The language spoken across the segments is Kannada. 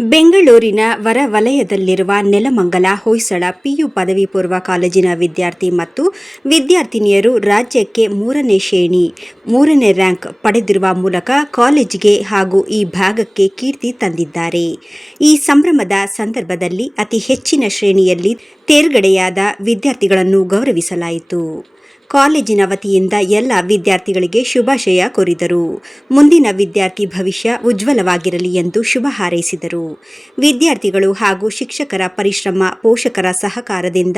ಬೆಂಗಳೂರಿನ ಹೊರವಲಯದಲ್ಲಿರುವ ನೆಲಮಂಗಲ ಹೊಯ್ಸಳ ಪಿಯು ಪದವಿ ಪೂರ್ವ ಕಾಲೇಜಿನ ವಿದ್ಯಾರ್ಥಿ ಮತ್ತು ವಿದ್ಯಾರ್ಥಿನಿಯರು ರಾಜ್ಯಕ್ಕೆ 3ನೇ ಶ್ರೇಣಿ 3ನೇ ರ್ಯಾಂಕ್ ಪಡೆದಿರುವ ಮೂಲಕ ಕಾಲೇಜಿಗೆ ಹಾಗೂ ಈ ಭಾಗಕ್ಕೆ ಕೀರ್ತಿ ತಂದಿದ್ದಾರೆ. ಈ ಸಂಭ್ರಮದ ಸಂದರ್ಭದಲ್ಲಿ ಅತಿ ಹೆಚ್ಚಿನ ಶ್ರೇಣಿಯಲ್ಲಿ ತೇರ್ಗಡೆಯಾದ ವಿದ್ಯಾರ್ಥಿಗಳನ್ನು ಗೌರವಿಸಲಾಯಿತು. ಕಾಲೇಜಿನ ವತಿಯಿಂದ ಎಲ್ಲ ವಿದ್ಯಾರ್ಥಿಗಳಿಗೆ ಶುಭಾಶಯ ಕೋರಿದರು. ಮುಂದಿನ ವಿದ್ಯಾರ್ಥಿ ಭವಿಷ್ಯ ಉಜ್ವಲವಾಗಿರಲಿ ಎಂದು ಶುಭ ಹಾರೈಸಿದರು. ವಿದ್ಯಾರ್ಥಿಗಳು ಹಾಗೂ ಶಿಕ್ಷಕರ ಪರಿಶ್ರಮ, ಪೋಷಕರ ಸಹಕಾರದಿಂದ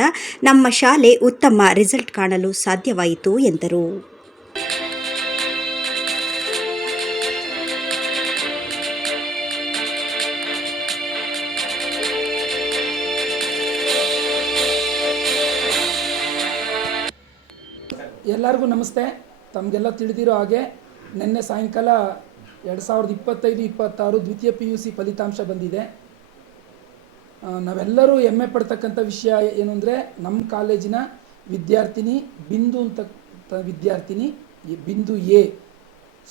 ನಮ್ಮ ಶಾಲೆ ಉತ್ತಮ ರಿಸಲ್ಟ್ ಕಾಣಲು ಸಾಧ್ಯವಾಯಿತು ಎಂದರು. ಎಲ್ಲರಿಗೂ ನಮಸ್ತೆ. ತಮಗೆಲ್ಲ ತಿಳಿದಿರೋ ಹಾಗೆ ನಿನ್ನೆ ಸಾಯಂಕಾಲ 2025-26 ದ್ವಿತೀಯ PUC ಫಲಿತಾಂಶ ಬಂದಿದೆ. ನಾವೆಲ್ಲರೂ ಹೆಮ್ಮೆ ಪಡ್ತಕ್ಕಂಥ ವಿಷಯ ಏನು ಅಂದರೆ, ನಮ್ಮ ಕಾಲೇಜಿನ ವಿದ್ಯಾರ್ಥಿನಿ ಬಿಂದು ಎ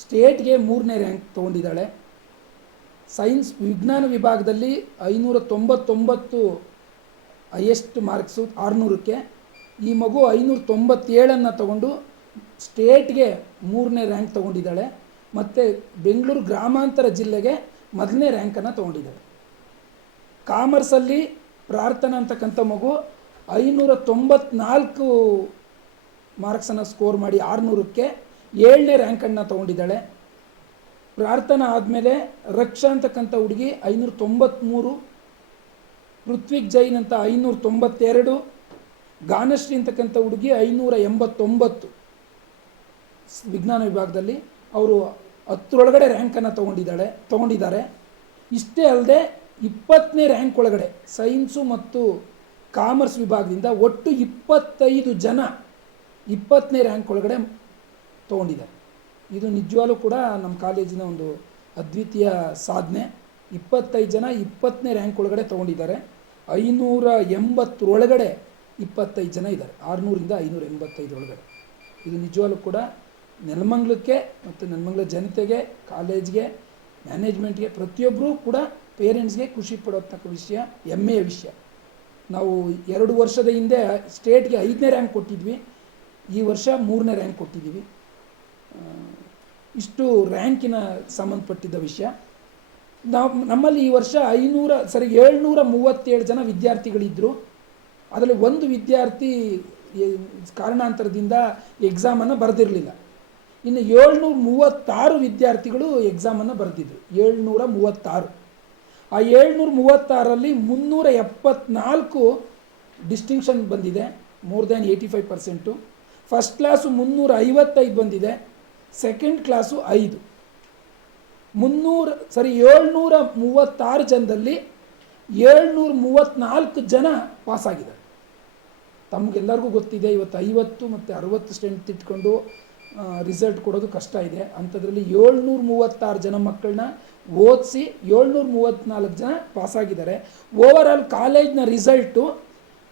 ಸ್ಟೇಟ್ಗೆ 3ನೇ ರ್ಯಾಂಕ್ ತೊಗೊಂಡಿದ್ದಾಳೆ. ಸೈನ್ಸ್ ವಿಜ್ಞಾನ ವಿಭಾಗದಲ್ಲಿ 599 ಹೈಯೆಸ್ಟ್ ಮಾರ್ಕ್ಸು 600ಕ್ಕೆ. ಈ ಮಗು 597 ತಗೊಂಡು ಸ್ಟೇಟ್ಗೆ 3ನೇ ರ್ಯಾಂಕ್ ತೊಗೊಂಡಿದ್ದಾಳೆ. ಮತ್ತು ಬೆಂಗಳೂರು ಗ್ರಾಮಾಂತರ ಜಿಲ್ಲೆಗೆ 1ನೇ ರ್ಯಾಂಕನ್ನು ತೊಗೊಂಡಿದ್ದಾಳೆ. ಕಾಮರ್ಸಲ್ಲಿ ಪ್ರಾರ್ಥನಾ ಅಂತಕ್ಕಂಥ ಮಗು 594 ಮಾರ್ಕ್ಸನ್ನು ಸ್ಕೋರ್ ಮಾಡಿ 600ಕ್ಕೆ 7ನೇ ರ್ಯಾಂಕನ್ನು ತೊಗೊಂಡಿದ್ದಾಳೆ. ಪ್ರಾರ್ಥನಾ ಆದಮೇಲೆ ರಕ್ಷಾ ಅಂತಕ್ಕಂಥ ಹುಡುಗಿ 593, ಪೃಥ್ವಿಕ್ ಜೈನ್ ಅಂತ 592, ಗಾನಶ್ರೀ ಅಂತಕ್ಕಂಥ ಹುಡುಗಿ 589 ವಿಜ್ಞಾನ ವಿಭಾಗದಲ್ಲಿ ಅವರು 10ರೊಳಗಡೆ ರ್ಯಾಂಕನ್ನು ತೊಗೊಂಡಿದ್ದಾರೆ. ಇಷ್ಟೇ ಅಲ್ಲದೆ 20ನೇ ರ್ಯಾಂಕ್ ಒಳಗಡೆ ಸೈನ್ಸು ಮತ್ತು ಕಾಮರ್ಸ್ ವಿಭಾಗದಿಂದ ಒಟ್ಟು 25 ಜನ 20ನೇ ರ್ಯಾಂಕ್ ಒಳಗಡೆ ತೊಗೊಂಡಿದ್ದಾರೆ. ಇದು ನಿಜವಾಗ್ಲೂ ಕೂಡ ನಮ್ಮ ಕಾಲೇಜಿನ ಒಂದು ಅದ್ವಿತೀಯ ಸಾಧನೆ. 25 ಜನ 20ನೇ ರ್ಯಾಂಕ್ ಒಳಗಡೆ ತೊಗೊಂಡಿದ್ದಾರೆ. 580ರೊಳಗಡೆ 25 ಜನ ಇದ್ದಾರೆ. 600ರಿಂದ 585 ಒಳಗಡೆ. ಇದು ನಿಜವಾಗ್ಲೂ ಕೂಡ ನೆಲಮಂಗಲಕ್ಕೆ ಮತ್ತು ನೆಲಮಂಗಲ ಜನತೆಗೆ, ಕಾಲೇಜ್ಗೆ, ಮ್ಯಾನೇಜ್ಮೆಂಟ್ಗೆ, ಪ್ರತಿಯೊಬ್ಬರೂ ಕೂಡ ಪೇರೆಂಟ್ಸ್ಗೆ ಖುಷಿ ಪಡೋತಕ್ಕ ವಿಷಯ, ಹೆಮ್ಮೆಯ ವಿಷಯ. ನಾವು 2 ವರ್ಷದ ಹಿಂದೆ ಸ್ಟೇಟ್ಗೆ 5ನೇ ರ್ಯಾಂಕ್ ಕೊಟ್ಟಿದ್ವಿ. ಈ ವರ್ಷ 3ನೇ ರ್ಯಾಂಕ್ ಕೊಟ್ಟಿದ್ದೀವಿ. ಇಷ್ಟು ರ್ಯಾಂಕಿನ ಸಂಬಂಧಪಟ್ಟಿದ್ದ ವಿಷಯ. ನಮ್ಮಲ್ಲಿ ಈ ವರ್ಷ 737 ಜನ ವಿದ್ಯಾರ್ಥಿಗಳಿದ್ದರು. ಅದರಲ್ಲಿ ಒಂದು ವಿದ್ಯಾರ್ಥಿ ಕಾರಣಾಂತರದಿಂದ ಎಕ್ಸಾಮನ್ನು ಬರೆದಿರಲಿಲ್ಲ. ಇನ್ನು 736 ವಿದ್ಯಾರ್ಥಿಗಳು ಎಕ್ಸಾಮನ್ನು ಬರೆದಿದ್ರು. 736. ಆ 736ರಲ್ಲಿ 374 ಡಿಸ್ಟಿಂಕ್ಷನ್ ಬಂದಿದೆ, ಮೋರ್ ದ್ಯಾನ್ 85%. ಫಸ್ಟ್ ಕ್ಲಾಸು 355 ಬಂದಿದೆ, ಸೆಕೆಂಡ್ ಕ್ಲಾಸು 5. 736 ಜನದಲ್ಲಿ 734 ಜನ ಪಾಸಾಗಿದ್ದಾರೆ. ತಮಗೆಲ್ಲರಿಗೂ ಗೊತ್ತಿದೆ, ಇವತ್ತು 50 ಮತ್ತು 60 ಸ್ಟ್ರೆಂತ್ ಇಟ್ಕೊಂಡು ರಿಸಲ್ಟ್ ಕೊಡೋದು ಕಷ್ಟ ಇದೆ. ಅಂಥದ್ರಲ್ಲಿ 736 ಜನ ಮಕ್ಕಳನ್ನ ಓದಿಸಿ 734 ಜನ ಪಾಸಾಗಿದ್ದಾರೆ. ಓವರ್ ಆಲ್ ಕಾಲೇಜ್ನ ರಿಸಲ್ಟು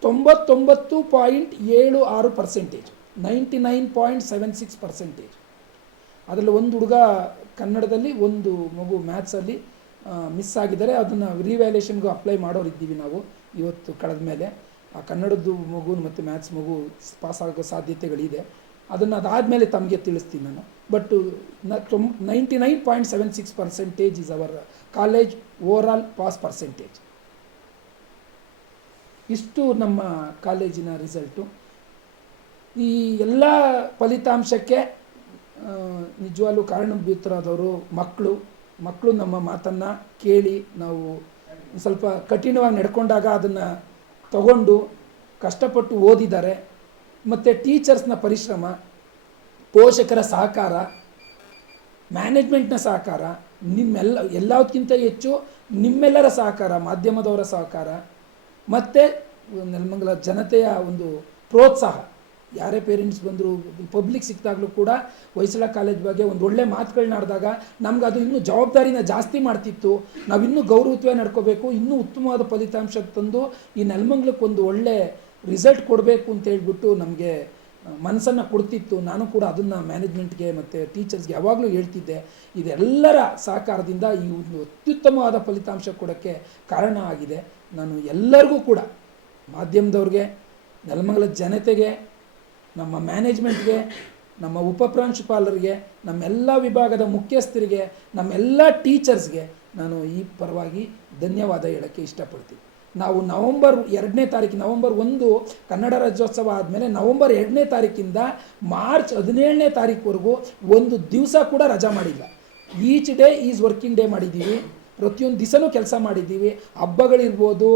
99.76%, 99.76%. ಅದರಲ್ಲಿ ಒಂದು ಹುಡುಗ ಕನ್ನಡದಲ್ಲಿ, ಒಂದು ಮಗು ಮ್ಯಾಥ್ಸಲ್ಲಿ ಮಿಸ್ ಆಗಿದ್ದಾರೆ. ಅದನ್ನು ರಿವ್ಯಾಲ್ಯೂಷನ್ಗೂ ಅಪ್ಲೈ ಮಾಡೋರಿದ್ದೀವಿ ನಾವು ಇವತ್ತು ಕಳೆದ ಮೇಲೆ. ಆ ಕನ್ನಡದ್ದು ಮಗು ಮತ್ತು ಮ್ಯಾಥ್ಸ್ ಮಗು ಪಾಸಾಗೋ ಸಾಧ್ಯತೆಗಳಿದೆ. ಅದಾದಮೇಲೆ ತಮಗೆ ತಿಳಿಸ್ತೀನಿ ನಾನು. But 99.76% is our college over all pass percentage. ಇಷ್ಟು ನಮ್ಮ ಕಾಲೇಜಿನ ರಿಸಲ್ಟು. ಈ ಎಲ್ಲ ಫಲಿತಾಂಶಕ್ಕೆ ನಿಜವಾಗ್ಲೂ ಕಾರಣಭೂತರಾದವರು ಮಕ್ಕಳು ನಮ್ಮ ಮಾತನ್ನು ಕೇಳಿ, ನಾವು ಸ್ವಲ್ಪ ಕಠಿಣವಾಗಿ ನಡ್ಕೊಂಡಾಗ ಅದನ್ನು ತಗೊಂಡು ಕಷ್ಟಪಟ್ಟು ಓದಿದ್ದಾರೆ. ಮತ್ತು ಟೀಚರ್ಸ್ನ ಪರಿಶ್ರಮ, ಪೋಷಕರ ಸಹಕಾರ, ಮ್ಯಾನೇಜ್ಮೆಂಟ್ನ ಸಹಕಾರ, ಎಲ್ಲದಕ್ಕಿಂತ ಹೆಚ್ಚು ನಿಮ್ಮೆಲ್ಲರ ಸಹಕಾರ, ಮಾಧ್ಯಮದವರ ಸಹಕಾರ, ಮತ್ತು ನೆಲಮಂಗಲ ಜನತೆಯ ಒಂದು ಪ್ರೋತ್ಸಾಹ. ಯಾರೇ ಪೇರೆಂಟ್ಸ್ ಬಂದರು, ಪಬ್ಲಿಕ್ ಸಿಕ್ಕಿದಾಗಲೂ ಕೂಡ ಹೊಯ್ಸಳ ಕಾಲೇಜ್ ಬಗ್ಗೆ ಒಂದು ಒಳ್ಳೆ ಮಾತುಗಳನ್ನ ಆಡಿದಾಗ ನಮ್ಗೆ ಅದು ಇನ್ನೂ ಜವಾಬ್ದಾರಿನ ಜಾಸ್ತಿ ಮಾಡ್ತಿತ್ತು. ನಾವು ಇನ್ನೂ ಗೌರವತ್ವವಾಗಿ ನಡ್ಕೋಬೇಕು, ಇನ್ನೂ ಉತ್ತಮವಾದ ಫಲಿತಾಂಶ ತಂದು ಈ ನೆಲಮಂಗಲಕ್ಕೆ ಒಂದು ಒಳ್ಳೆ ರಿಸಲ್ಟ್ ಕೊಡಬೇಕು ಅಂತ ಹೇಳ್ಬಿಟ್ಟು ನಮಗೆ ಮನಸ್ಸನ್ನು ಕೊಡ್ತಿತ್ತು. ನಾನು ಕೂಡ ಅದನ್ನು ಮ್ಯಾನೇಜ್ಮೆಂಟ್ಗೆ ಮತ್ತು ಟೀಚರ್ಸ್ಗೆ ಯಾವಾಗಲೂ ಹೇಳ್ತಿದ್ದೆ. ಇದೆಲ್ಲರ ಸಹಕಾರದಿಂದ ಈ ಒಂದು ಅತ್ಯುತ್ತಮವಾದ ಫಲಿತಾಂಶ ಕೊಡೋಕ್ಕೆ ಕಾರಣ ಆಗಿದೆ. ನಾನು ಎಲ್ಲರಿಗೂ ಕೂಡ, ಮಾಧ್ಯಮದವ್ರಿಗೆ, ನೆಲಮಂಗಲದ ಜನತೆಗೆ, ನಮ್ಮ ಮ್ಯಾನೇಜ್ಮೆಂಟ್ಗೆ, ನಮ್ಮ ಉಪಪ್ರಾಂಶುಪಾಲರಿಗೆ, ನಮ್ಮೆಲ್ಲ ವಿಭಾಗದ ಮುಖ್ಯಸ್ಥರಿಗೆ, ನಮ್ಮೆಲ್ಲ ಟೀಚರ್ಸ್ಗೆ ನಾನು ಈ ಪರವಾಗಿ ಧನ್ಯವಾದ ಹೇಳೋಕ್ಕೆ ಇಷ್ಟಪಡ್ತೀನಿ. ನಾವು ನವಂಬರ್ 2ನೇ ತಾರೀಕು, ನವಂಬರ್ 1 ಕನ್ನಡ ರಾಜ್ಯೋತ್ಸವ ಆದಮೇಲೆ ನವಂಬರ್ 2ನೇ ತಾರೀಕಿಂದ ಮಾರ್ಚ್ 17ನೇ ತಾರೀಕುವರೆಗೂ ಒಂದು ದಿವಸ ಕೂಡ ರಜಾ ಮಾಡಿಲ್ಲ. Each day is working day ಮಾಡಿದ್ದೀವಿ. ಪ್ರತಿಯೊಂದು ದಿವಸನೂ ಕೆಲಸ ಮಾಡಿದ್ದೀವಿ. ಹಬ್ಬಗಳಿರ್ಬೋದು,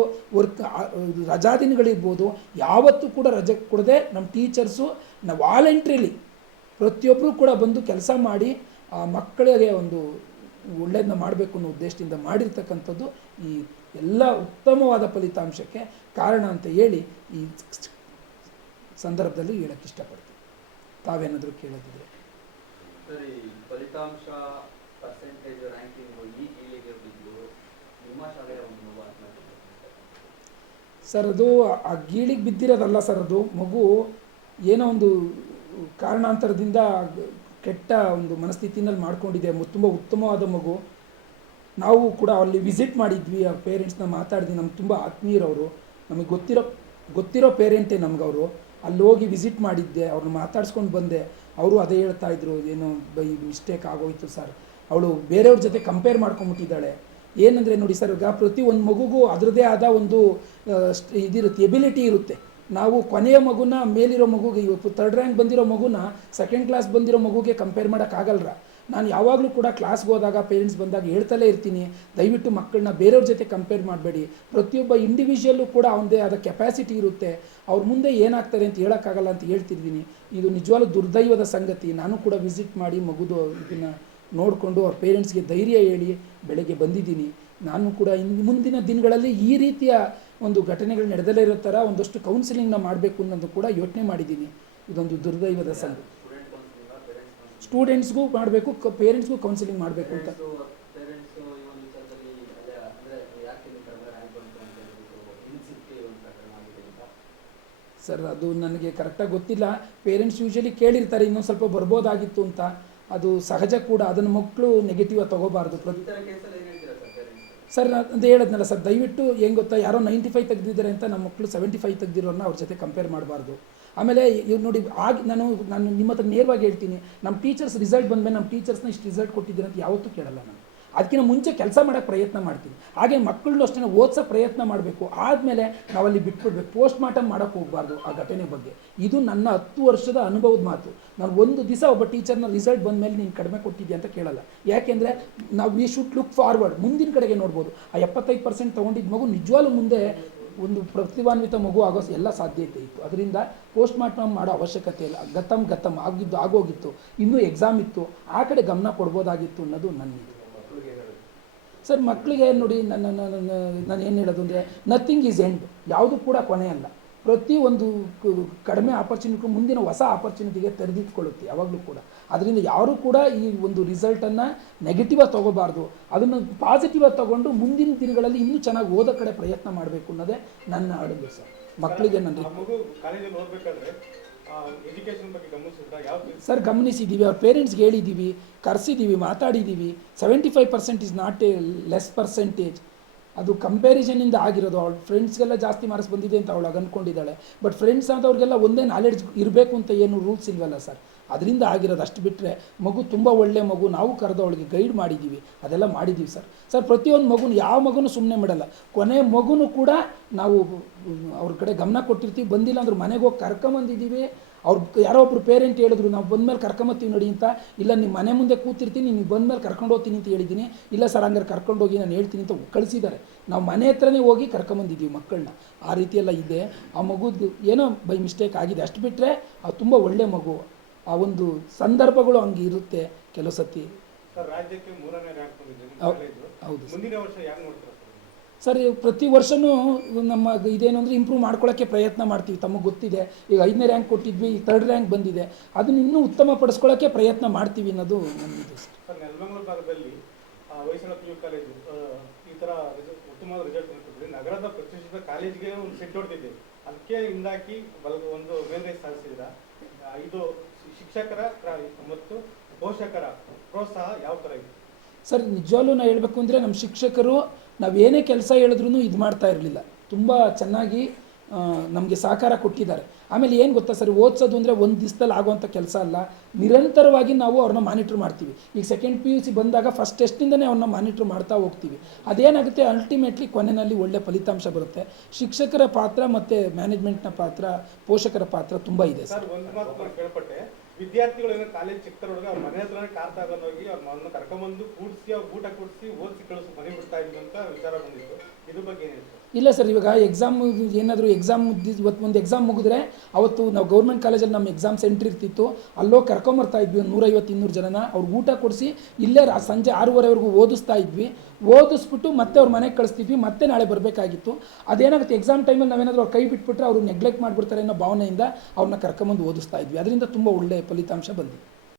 ರಜಾ ದಿನಗಳಿರ್ಬೋದು, ಯಾವತ್ತೂ ಕೂಡ ರಜೆ ಕೊಡದೆ ನಮ್ಮ ಟೀಚರ್ಸು ವಾಲಂಟ್ರಿಲಿ ಪ್ರತಿಯೊಬ್ಬರು ಕೂಡ ಬಂದು ಕೆಲಸ ಮಾಡಿ ಆ ಮಕ್ಕಳಿಗೆ ಒಂದು ಒಳ್ಳೆಯದನ್ನ ಮಾಡಬೇಕು ಅನ್ನೋ ಉದ್ದೇಶದಿಂದ ಮಾಡಿರ್ತಕ್ಕಂಥದ್ದು ಈ ಎಲ್ಲ ಉತ್ತಮವಾದ ಫಲಿತಾಂಶಕ್ಕೆ ಕಾರಣ ಅಂತ ಹೇಳಿ ಈ ಸಂದರ್ಭದಲ್ಲಿ ಹೇಳಕ್ಕೆ ಇಷ್ಟಪಡ್ತೀನಿ. ತಾವೇನಾದರೂ ಕೇಳೋದಿದ್ರೆ. ಸರಿ, ಫಲಿತಾಂಶ ಪರ್ಸೆಂಟೇಜ್ ರ್ಯಾಂಕಿಂಗ್ ಈ ಗೀಳಿಗೆ ಬಿದ್ದು ನಿಮ್ಮ ಶಾಲೆಯ ಒಂದು ಸರ್, ಅದು ಆ ಗೀಳಿಗೆ ಬಿದ್ದಿರೋದಲ್ಲ ಸರ್. ಅದು ಮಗು ಏನೋ ಒಂದು ಕಾರಣಾಂತರದಿಂದ ಕೆಟ್ಟ ಒಂದು ಮನಸ್ಥಿತಿನಲ್ಲಿ ಮಾಡ್ಕೊಂಡಿದೆ. ತುಂಬ ಉತ್ತಮವಾದ ಮಗು. ನಾವು ಕೂಡ ಅಲ್ಲಿ ವಿಸಿಟ್ ಮಾಡಿದ್ವಿ. ಆ ಪೇರೆಂಟ್ಸ್ನ ಮಾತಾಡಿದ್ವಿ. ನಮ್ಗೆ ತುಂಬ ಆತ್ಮೀಯರವರು, ನಮಗೆ ಗೊತ್ತಿರೋ ಪೇರೆಂಟೇ ನಮಗವರು. ಅಲ್ಲಿ ಹೋಗಿ ವಿಸಿಟ್ ಮಾಡಿದ್ದೆ, ಅವ್ರನ್ನ ಮಾತಾಡ್ಸ್ಕೊಂಡು ಬಂದೆ. ಅವರು ಅದೇ ಹೇಳ್ತಾಯಿದ್ರು, ಏನೋ ಬೈ ಮಿಸ್ಟೇಕ್ ಆಗೋಯ್ತು ಸರ್, ಅವಳು ಬೇರೆಯವ್ರ ಜೊತೆ ಕಂಪೇರ್ ಮಾಡ್ಕೊಂಬಿಟ್ಟಿದ್ದಾಳೆ. ಏನಂದರೆ ನೋಡಿ ಸರ್, ಈಗ ಪ್ರತಿ ಒಂದು ಮಗುಗೂ ಅದರದ್ದೇ ಆದ ಒಂದು ಇದಿರುತ್ತೆ, ಎಬಿಲಿಟಿ ಇರುತ್ತೆ. ನಾವು ಕೊನೆಯ ಮಗುನ ಮೇಲಿರೋ ಮಗುಗೆ, ಇವತ್ತು 3rd ರ್ಯಾಂಕ್ ಬಂದಿರೋ ಮಗುನ 2nd ಕ್ಲಾಸ್ ಬಂದಿರೋ ಮಗುಗೆ ಕಂಪೇರ್ ಮಾಡೋಕ್ಕಾಗಲ್ರ. ನಾನು ಯಾವಾಗಲೂ ಕೂಡ ಕ್ಲಾಸ್ಗೆ ಹೋದಾಗ ಪೇರೆಂಟ್ಸ್ ಬಂದಾಗ ಹೇಳ್ತಲೇ ಇರ್ತೀನಿ, ದಯವಿಟ್ಟು ಮಕ್ಕಳನ್ನ ಬೇರೆಯವ್ರ ಜೊತೆ ಕಂಪೇರ್ ಮಾಡಬೇಡಿ. ಪ್ರತಿಯೊಬ್ಬ ಇಂಡಿವಿಜುವಲ್ಲು ಕೂಡ ಅವನದೇ ಆದ ಕೆಪಾಸಿಟಿ ಇರುತ್ತೆ. ಅವ್ರ ಮುಂದೆ ಏನಾಗ್ತಾರೆ ಅಂತ ಹೇಳೋಕ್ಕಾಗಲ್ಲ ಅಂತ ಹೇಳ್ತಿದ್ದೀನಿ. ಇದು ನಿಜವಾಗ್ಲೂ ದುರ್ದೈವದ ಸಂಗತಿ. ನಾನು ಕೂಡ ವಿಸಿಟ್ ಮಾಡಿ ಮಗುದು ಇದನ್ನು ನೋಡಿಕೊಂಡು ಅವ್ರ ಪೇರೆಂಟ್ಸ್ಗೆ ಧೈರ್ಯ ಹೇಳಿ ಬೆಳಗ್ಗೆ ಬಂದಿದ್ದೀನಿ. ನಾನು ಕೂಡ ಮುಂದಿನ ದಿನಗಳಲ್ಲಿ ಈ ರೀತಿಯ ಒಂದು ಘಟನೆಗಳು ನಡೆದಲೇ ಇರೋ ಥರ ಒಂದಷ್ಟು ಕೌನ್ಸಿಲಿಂಗ್ನ ಮಾಡಬೇಕು ಅನ್ನೋದು ಕೂಡ ಯೋಚನೆ ಮಾಡಿದ್ದೀನಿ. ಇದೊಂದು ದುರ್ದೈವದ ಸಂಗತಿ. ಸ್ಟೂಡೆಂಟ್ಸ್ಗೂ ಮಾಡಬೇಕು, ಪೇರೆಂಟ್ಸ್ಗೂ ಕೌನ್ಸಿಲಿಂಗ್ ಮಾಡಬೇಕು ಅಂತ. ಸರ್, ಅದು ನನಗೆ ಕರೆಕ್ಟಾಗಿ ಗೊತ್ತಿಲ್ಲ. ಪೇರೆಂಟ್ಸ್ ಯೂಶಲಿ ಕೇಳಿರ್ತಾರೆ ಇನ್ನೊಂದು ಸ್ವಲ್ಪ ಬರ್ಬೋದಾಗಿತ್ತು ಅಂತ. ಅದು ಸಹಜ ಕೂಡ. ಅದನ್ನು ಮಕ್ಕಳು ನೆಗೆಟಿವ್ ಆಗಿ ತೊಗೋಬಾರ್ದು. ಸರ್, ಅದು ಹೇಳಿದ್ನಲ್ಲ ಸರ್, ದಯವಿಟ್ಟು ಹೆಂಗೆ ಗೊತ್ತಾ, ಯಾರೋ 95 ತೆಗೆದಿದ್ದಾರೆ ಅಂತ ನಮ್ಮ ಮಕ್ಕಳು 75 ತೆಗೆದಿರೋನ್ನ ಅವ್ರ ಜೊತೆ ಕಂಪೇರ್ ಮಾಡಬಾರ್ದು. ಆಮೇಲೆ ಇವ್ರು ನೋಡಿ, ನಾನು ನಿಮ್ಮ ಹತ್ರ ನೇರವಾಗಿ ಹೇಳ್ತೀನಿ, ನಮ್ಮ ಟೀಚರ್ಸ್ ರಿಸಲ್ಟ್ ಬಂದಮೇಲೆ ನಮ್ಮ ಟೀಚರ್ಸ್ನ ಇಷ್ಟು ರಿಸಲ್ಟ್ ಕೊಟ್ಟಿದ್ದೀರ ಅಂತ ಯಾವತ್ತೂ ಕೇಳಲ್ಲ ನಾನು. ಅದಕ್ಕಿಂತ ಮುಂಚೆ ಕೆಲಸ ಮಾಡೋಕ್ಕೆ ಪ್ರಯತ್ನ ಮಾಡ್ತೀನಿ. ಹಾಗೆ ಮಕ್ಕಳನ್ನೂ ಅಷ್ಟೇ ಓದಿಸೋ ಪ್ರಯತ್ನ ಮಾಡಬೇಕು. ಆದಮೇಲೆ ನಾವಲ್ಲಿ ಬಿಟ್ಬಿಡ್ಬೇಕು. ಪೋಸ್ಟ್ ಮಾರ್ಟಮ್ ಮಾಡೋಕ್ಕೆ ಹೋಗಬಾರ್ದು ಆ ಘಟನೆ ಬಗ್ಗೆ. ಇದು ನನ್ನ 10 ವರ್ಷದ ಅನುಭವದ ಮಾತು. ನಾನು ಒಂದು ದಿವಸ ಒಬ್ಬ ಟೀಚರ್ನ ರಿಸಲ್ಟ್ ಬಂದಮೇಲೆ ನೀನು ಕಡಿಮೆ ಕೊಟ್ಟಿದ್ದೆ ಅಂತ ಕೇಳಲ್ಲ. ಯಾಕೆಂದರೆ ನಾವು ವಿ ಶುಡ್ ಲುಕ್ ಫಾರ್ವರ್ಡ್, ಮುಂದಿನ ಕಡೆಗೆ ನೋಡ್ಬೋದು. ಆ 75% ತೊಗೊಂಡಿದ್ದ ಮಗು ನಿಜವಾಗ್ಲೂ ಮುಂದೆ ಒಂದು ಪ್ರತಿಭಾನ್ವಿತ ಮಗು ಆಗೋ ಎಲ್ಲ ಸಾಧ್ಯತೆ ಇತ್ತು. ಅದರಿಂದ ಪೋಸ್ಟ್ ಮಾರ್ಟಮ್ ಮಾಡೋ ಅವಶ್ಯಕತೆ ಇಲ್ಲ. ಗತಮ್ ಆಗೋಗಿತ್ತು. ಇನ್ನೂ ಎಕ್ಸಾಮ್ ಇತ್ತು, ಆ ಕಡೆ ಗಮನ ಕೊಡ್ಬೋದಾಗಿತ್ತು ಅನ್ನೋದು ನನ್ನ ಇದು. ಸರ್, ಮಕ್ಕಳಿಗೆ ನೋಡಿ, ನಾನು ಏನು ಹೇಳೋದು ಅಂದರೆ, ನಥಿಂಗ್ ಈಸ್ ಎಂಡ್. ಯಾವುದು ಕೂಡ ಕೊನೆ ಅಲ್ಲ. ಪ್ರತಿ ಒಂದು ಕಡಿಮೆ ಆಪರ್ಚುನಿಟಿ ಮುಂದಿನ ಹೊಸ ಆಪರ್ಚುನಿಟಿಗೆ ತೆರೆದಿಟ್ಕೊಳ್ಳುತ್ತೆ ಯಾವಾಗಲೂ ಕೂಡ. ಅದರಿಂದ ಯಾರೂ ಕೂಡ ಈ ಒಂದು ರಿಸಲ್ಟನ್ನು ನೆಗೆಟಿವಾಗಿ ತೊಗೋಬಾರ್ದು. ಅದನ್ನು ಪಾಸಿಟಿವಾಗಿ ತೊಗೊಂಡು ಮುಂದಿನ ದಿನಗಳಲ್ಲಿ ಇನ್ನೂ ಚೆನ್ನಾಗಿ ಓದೋ ಕಡೆ ಪ್ರಯತ್ನ ಮಾಡಬೇಕು ಅನ್ನೋದೇ ನನ್ನ ಅಡುಗೆ ಸರ್. ಮಕ್ಕಳಿಗೆ ನನ್ನ ಸರ್ ಗಮನಿಸಿದ್ದೀವಿ, ಅವ್ರ ಪೇರೆಂಟ್ಸ್ಗೆ ಹೇಳಿದ್ದೀವಿ, ಕರೆಸಿದ್ದೀವಿ, ಮಾತಾಡಿದ್ದೀವಿ. 75% is not A less percentage. ಅದು ಕಂಪ್ಯಾರಿಸನಿಂದ ಆಗಿರೋದು. ಅವಳು ಫ್ರೆಂಡ್ಸ್ಗೆಲ್ಲ ಜಾಸ್ತಿ ಮಾರ್ಕ್ಸ್ ಬಂದಿದೆ ಅಂತ ಅವಳು ಅಂದ್ಕೊಂಡಿದ್ದಾಳೆ. ಬಟ್ ಫ್ರೆಂಡ್ಸ್ ಆದವ್ರಿಗೆಲ್ಲ ಒಂದೇ ನಾಲೆಡ್ಜ್ ಇರಬೇಕು ಅಂತ ಏನು ರೂಲ್ಸ್ ಇಲ್ವಲ್ಲ ಸರ್. ಅದರಿಂದ ಆಗಿರೋದು. ಅಷ್ಟು ಬಿಟ್ಟರೆ ಮಗು ತುಂಬ ಒಳ್ಳೆ ಮಗು. ನಾವು ಕರೆದು ಅವಳಿಗೆ ಗೈಡ್ ಮಾಡಿದ್ದೀವಿ, ಅದೆಲ್ಲ ಮಾಡಿದ್ದೀವಿ ಸರ್. ಪ್ರತಿಯೊಂದು ಮಗುನು, ಯಾವ ಮಗುನು ಸುಮ್ಮನೆ ಬಿಡಲ್ಲ. ಕೊನೆ ಮಗುನು ಕೂಡ ನಾವು ಅವ್ರ ಕಡೆ ಗಮನ ಕೊಟ್ಟಿರ್ತೀವಿ. ಬಂದಿಲ್ಲ ಅಂದ್ರೂ ಮನೆಗೆ ಹೋಗಿ ಕರ್ಕೊಂಬಂದಿದ್ದೀವಿ. ಅವ್ರು ಯಾರೋ ಒಬ್ರು ಪೇರೆಂಟ್ ಹೇಳಿದ್ರು, ನಾವು ಬಂದಮೇಲೆ ಕರ್ಕೊಂಬತ್ತೀವಿ ನೋಡಿ ಅಂತ. ಇಲ್ಲ, ನಿಮ್ಮ ಮನೆ ಮುಂದೆ ಕೂತಿರ್ತೀನಿ, ನೀವು ಬಂದಮೇಲೆ ಕರ್ಕೊಂಡು ಹೋಗ್ತೀನಿ ಅಂತ ಹೇಳಿದ್ದೀನಿ. ಇಲ್ಲ ಸರ್, ಹಂಗಾರೆ ಕರ್ಕೊಂಡೋಗಿ ನಾನು ಹೇಳ್ತೀನಿ ಅಂತ ಕಳಿಸಿದ್ದಾರೆ. ನಾವು ಮನೆ ಹತ್ರನೇ ಹೋಗಿ ಕರ್ಕೊಂಬಂದಿದ್ದೀವಿ ಮಕ್ಕಳನ್ನ. ಆ ರೀತಿಯೆಲ್ಲ ಇದೆ. ಆ ಮಗುದು ಏನೋ ಬೈ ಮಿಸ್ಟೇಕ್ ಆಗಿದೆ. ಅಷ್ಟು ಬಿಟ್ಟರೆ ಅದು ತುಂಬ ಒಳ್ಳೆ ಮಗು. ಆ ಒಂದು ಸಂದರ್ಭಗಳು ಹಂಗೆ ಇರುತ್ತೆ ಕೆಲವು ಸತಿ. ರಾಜ್ಯಕ್ಕೆ 3ನೇ ರ್ಯಾಂಕ್ ಬಂದಿದೆ. ಹೌದು ಮುಂದಿನ ವರ್ಷ ಯಾರು ನೋಡ್ತಾರೆ ಸರ್? ಪ್ರತಿ ವರ್ಷವೂ ನಮ್ಮ ಇದೇನು ಅಂದರೆ ಇಂಪ್ರೂವ್ ಮಾಡ್ಕೊಳ್ಳೋಕ್ಕೆ ಪ್ರಯತ್ನ ಮಾಡ್ತೀವಿ. ತಮಗೆ ಗೊತ್ತಿದೆ, ಈಗ 5ನೇ ರ್ಯಾಂಕ್ ಕೊಟ್ಟಿದ್ವಿ, 3rd ರ್ಯಾಂಕ್ ಬಂದಿದೆ. ಅದನ್ನು ಇನ್ನೂ ಉತ್ತಮ ಪಡಿಸ್ಕೊಳ್ಳೋಕ್ಕೆ ಪ್ರಯತ್ನ ಮಾಡ್ತೀವಿ ಅನ್ನೋದು ನನ್ನದು ಸರ್. ನೆಲಮಂಗಲ ಭಾಗದಲ್ಲಿ ಹೊಯ್ಸಳ PU ಕಾಲೇಜು ಈ ಥರ ಉತ್ತಮವಾದ ರಿಸಲ್ಟ್ ಕೊಟ್ಟಿದ್ವಿ. ನಗರದ ಪ್ರತಿಷ್ಠಿತ ಕಾಲೇಜಿಗೆ ಒಂದು ಸೆಟ್ ಹೊಡೆದಿದೆ. ಅದಕ್ಕೆ ಹಿಂದಾಕಿ ಒಂದು ಮೇಲ್ಗೈ ಸಾಧಿಸಿದ್ರ. ಇದು ಶಿಕ್ಷಕರ ಮತ್ತು ಪೋಷಕರ ಪ್ರೋತ್ಸಾಹ ಯಾವ ಥರ ಇದೆ? ಸರ್ ನಿಜವಾಗ್ಲೂ ನಾನು ಹೇಳಬೇಕು ಅಂದರೆ ನಮ್ಮ ಶಿಕ್ಷಕರು ನಾವೇನೇ ಕೆಲಸ ಹೇಳಿದ್ರೂ ಇದು ಮಾಡ್ತಾ ಇರಲಿಲ್ಲ, ತುಂಬ ಚೆನ್ನಾಗಿ ನಮಗೆ ಸಹಕಾರ ಕೊಟ್ಟಿದ್ದಾರೆ. ಆಮೇಲೆ ಏನು ಗೊತ್ತಾ ಸರ್, ಓದಿಸೋದು ಅಂದರೆ ಒಂದು ದಿವಸದಲ್ಲಿ ಆಗುವಂಥ ಕೆಲಸ ಅಲ್ಲ, ನಿರಂತರವಾಗಿ ನಾವು ಅವ್ರನ್ನ ಮಾನಿಟ್ರ್ ಮಾಡ್ತೀವಿ. ಈಗ ಸೆಕೆಂಡ್ PUC ಬಂದಾಗ ಫಸ್ಟ್ ಟೆಸ್ಟಿಂದನೇ ಅವ್ರನ್ನ ಮಾನಿಟ್ರ್ ಮಾಡ್ತಾ ಹೋಗ್ತೀವಿ. ಅದೇನಾಗುತ್ತೆ, ಅಲ್ಟಿಮೇಟ್ಲಿ ಕೊನೆಯಲ್ಲಿ ಒಳ್ಳೆ ಫಲಿತಾಂಶ ಬರುತ್ತೆ. ಶಿಕ್ಷಕರ ಪಾತ್ರ ಮತ್ತು ಮ್ಯಾನೇಜ್ಮೆಂಟ್ನ ಪಾತ್ರ, ಪೋಷಕರ ಪಾತ್ರ ತುಂಬ ಇದೆ ಸರ್. ಒಂದು ಮಾತು ನಾನು ಕೇಳ್ಪಟ್ಟೆ, ವಿದ್ಯಾರ್ಥಿಗಳು ಏನೋ ಕಾಲೇಜ್ ಚಿಕ್ಕರ ಹುಡುಗ ಅವ್ರ ಮನೆ ಹತ್ರನೇ ಕಾರ್ ತಗೊಂಡೋಗಿ ಅವ್ರ ಮನ ಕರ್ಕೊಂಬಂದು ಕೂಡಿಸಿ ಅವ್ರ ಊಟ ಕೊಡಿಸಿ ಓದಿಸಿ ಕಳಿಸಿ ಮನೆ ಬಿಡ್ತಾ ಇದ್ವಿ ಅಂತ ವಿಚಾರ ಬಂದಿತ್ತು. ಇದ್ರ ಬಗ್ಗೆ ಏನಿತ್ತು? ಇಲ್ಲ ಸರ್, ಇವಾಗ ಎಕ್ಸಾಮ್ ಏನಾದರೂ ಇವತ್ತು ಒಂದು ಎಕ್ಸಾಮ್ ಮುಗಿದ್ರೆ ಅವತ್ತು ನಾವು ಗೌರ್ಮೆಂಟ್ ಕಾಲೇಜಲ್ಲಿ ನಮ್ಮ ಎಕ್ಸಾಮ್ ಸೆಂಟ್ರ್ ಇರ್ತಿತ್ತು, ಅಲ್ಲೋ ಕರ್ಕೊಂಬರ್ತಾ ಇದ್ವಿ ಒಂದು 150-200 ಜನನ. ಅವ್ರು ಊಟ ಕೊಡಿಸಿ ಇಲ್ಲೇ ಸಂಜೆ 6:30ವರೆಗೂ ಓದಿಸ್ತಾ ಇದ್ವಿ. ಓದಿಸ್ಬಿಟ್ಟು ಮತ್ತೆ ಅವ್ರ ಮನೆಗೆ ಕಳಿಸ್ತಿದ್ವಿ, ಮತ್ತೆ ನಾಳೆ ಬರಬೇಕಾಗಿತ್ತು. ಅದೇನಾಗುತ್ತೆ, ಎಕ್ಸಾಮ್ ಟೈಮಲ್ಲಿ ನಾವೇನಾದರೂ ಅವ್ರು ಕೈ ಬಿಟ್ಬಿಟ್ರೆ ಅವರು ನೆಗ್ಲೆಕ್ಟ್ ಮಾಡಿಬಿಡ್ತಾರೆ ಅನ್ನೋ ಭಾವನೆಯಿಂದ ಅವ್ರನ್ನ ಕರ್ಕೊಂಬಂದು ಓದಿಸ್ತಾ ಇದ್ವಿ. ಅದರಿಂದ ತುಂಬ ಒಳ್ಳೆಯ ಫಲಿತಾಂಶ ಬಂದಿದೆ.